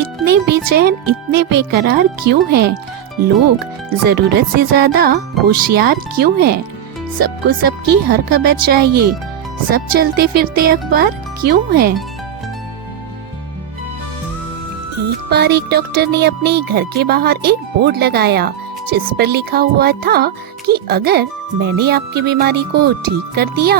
इतने बेचैन, इतने बेकरार क्यों हैं? लोग जरूरत से ज्यादा होशियार क्यों हैं? सबको सबकी हर खबर चाहिए, सब चलते फिरते अखबार क्यों हैं? एक बार एक डॉक्टर ने अपने घर के बाहर एक बोर्ड लगाया जिस पर लिखा हुआ था कि अगर मैंने आपकी बीमारी को ठीक कर दिया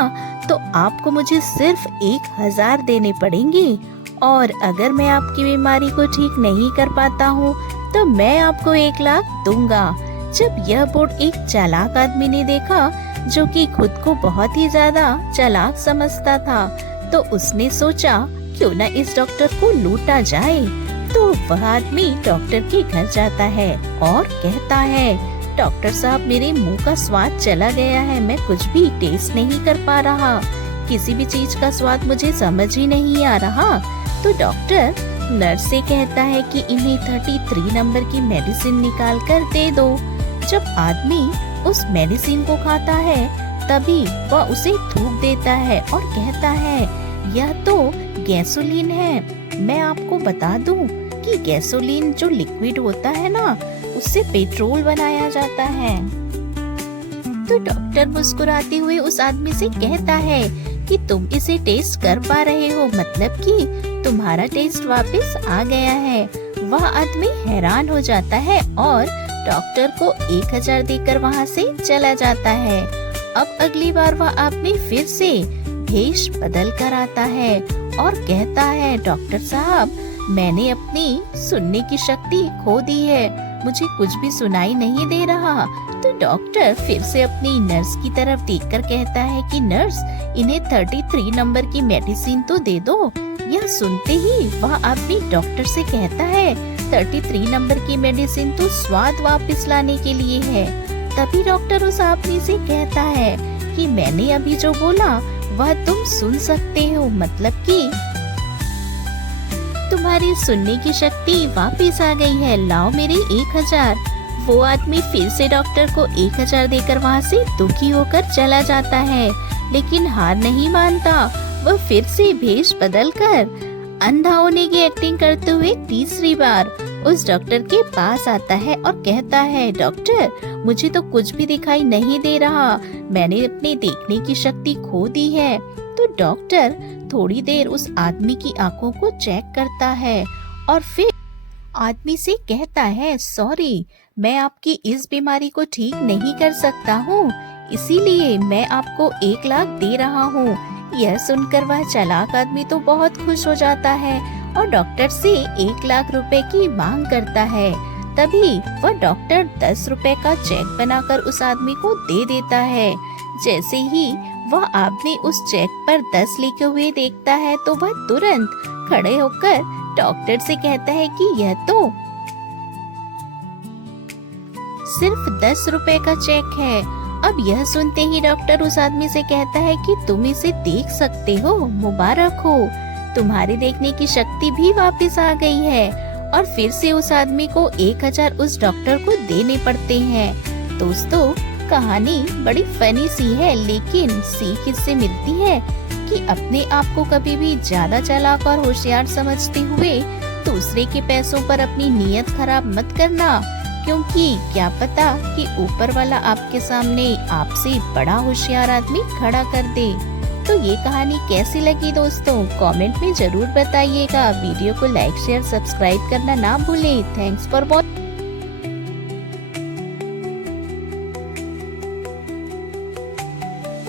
तो आपको मुझे सिर्फ 1,000 देने पड़ेंगे, और अगर मैं आपकी बीमारी को ठीक नहीं कर पाता हूँ तो मैं आपको 1,00,000 दूंगा। जब यह बोर्ड एक चालाक आदमी ने देखा जो कि खुद को बहुत ही ज्यादा चालाक समझता था, तो उसने सोचा क्यों न इस डॉक्टर को लूटा जाए। तो वह आदमी डॉक्टर के घर जाता है और कहता है, डॉक्टर साहब मेरे मुंह का स्वाद चला गया है, मैं कुछ भी टेस्ट नहीं कर पा रहा, किसी भी चीज का स्वाद मुझे समझ ही नहीं आ रहा। तो डॉक्टर नर्स से कहता है कि इन्हें 33 नंबर की मेडिसिन निकाल कर दे दो। जब आदमी उस मेडिसिन को खाता है तभी वह उसे थूक देता है और कहता है, यह तो गैसोलीन है। मैं आपको बता दूं कि गैसोलीन जो लिक्विड होता है ना, उससे पेट्रोल बनाया जाता है। तो डॉक्टर मुस्कुराते हुए उस आदमी से कहता है कि तुम इसे टेस्ट कर पा रहे हो, मतलब कि तुम्हारा टेस्ट वापस आ गया है। वह आदमी हैरान हो जाता है और डॉक्टर को 1,000 देकर वहाँ से चला जाता है। अब अगली बार वह आदमी फिर से भेष बदल कर आता है और कहता है, डॉक्टर साहब मैंने अपनी सुनने की शक्ति खो दी है, मुझे कुछ भी सुनाई नहीं दे रहा। तो डॉक्टर फिर से अपनी नर्स की तरफ देखकर कहता है कि नर्स इन्हें 33 नंबर की मेडिसिन तो दे दो। यह सुनते ही वह आदमी डॉक्टर से कहता है, 33 नंबर की मेडिसिन तो स्वाद वापस लाने के लिए है। तभी डॉक्टर उस आदमी से कहता है कि मैंने अभी जो बोला वह तुम सुन सकते हो, मतलब कि तुम्हारी सुनने की शक्ति वापस आ गई है, लाओ मेरे 1,000। वो आदमी फिर से डॉक्टर को 1,000 देकर वहाँ से दुखी होकर चला जाता है, लेकिन हार नहीं मानता। वह फिर से भेष बदल कर अंधा होने की एक्टिंग करते हुए तीसरी बार उस डॉक्टर के पास आता है और कहता है, डॉक्टर मुझे तो कुछ भी दिखाई नहीं दे रहा, मैंने अपनी देखने की शक्ति खो दी है। तो डॉक्टर थोड़ी देर उस आदमी की आंखों को चेक करता है और फिर आदमी से कहता है, सॉरी मैं आपकी इस बीमारी को ठीक नहीं कर सकता हूँ, इसीलिए मैं आपको 1,00,000 दे रहा हूँ। यह सुनकर वह चालाक आदमी तो बहुत खुश हो जाता है और डॉक्टर से 1,00,000 रुपए की मांग करता है। तभी वह डॉक्टर 10 रुपए का चेक बनाकर उस आदमी को दे देता है। जैसे ही वह आदमी उस चेक पर 10 लिखे हुए देखता है तो वह तुरंत खड़े होकर डॉक्टर से कहता है कि यह तो सिर्फ 10 रुपए का चेक है। अब यह सुनते ही डॉक्टर उस आदमी से कहता है कि तुम इसे देख सकते हो, मुबारक हो, तुम्हारी देखने की शक्ति भी वापस आ गई है। और फिर से उस आदमी को 1,000 उस डॉक्टर को देने पड़ते हैं। दोस्तों कहानी बड़ी फनी सी है, लेकिन सीख इससे मिलती है कि अपने आप को कभी भी ज्यादा चालाक और होशियार समझते हुए दूसरे के पैसों पर अपनी नीयत खराब मत करना, क्योंकि क्या पता कि ऊपर वाला आपके सामने आपसे बड़ा होशियार आदमी खड़ा कर दे। तो ये कहानी कैसी लगी दोस्तों, कमेंट में जरूर बताइएगा। वीडियो को लाइक शेयर सब्सक्राइब करना ना भूलें। Thanks for watching.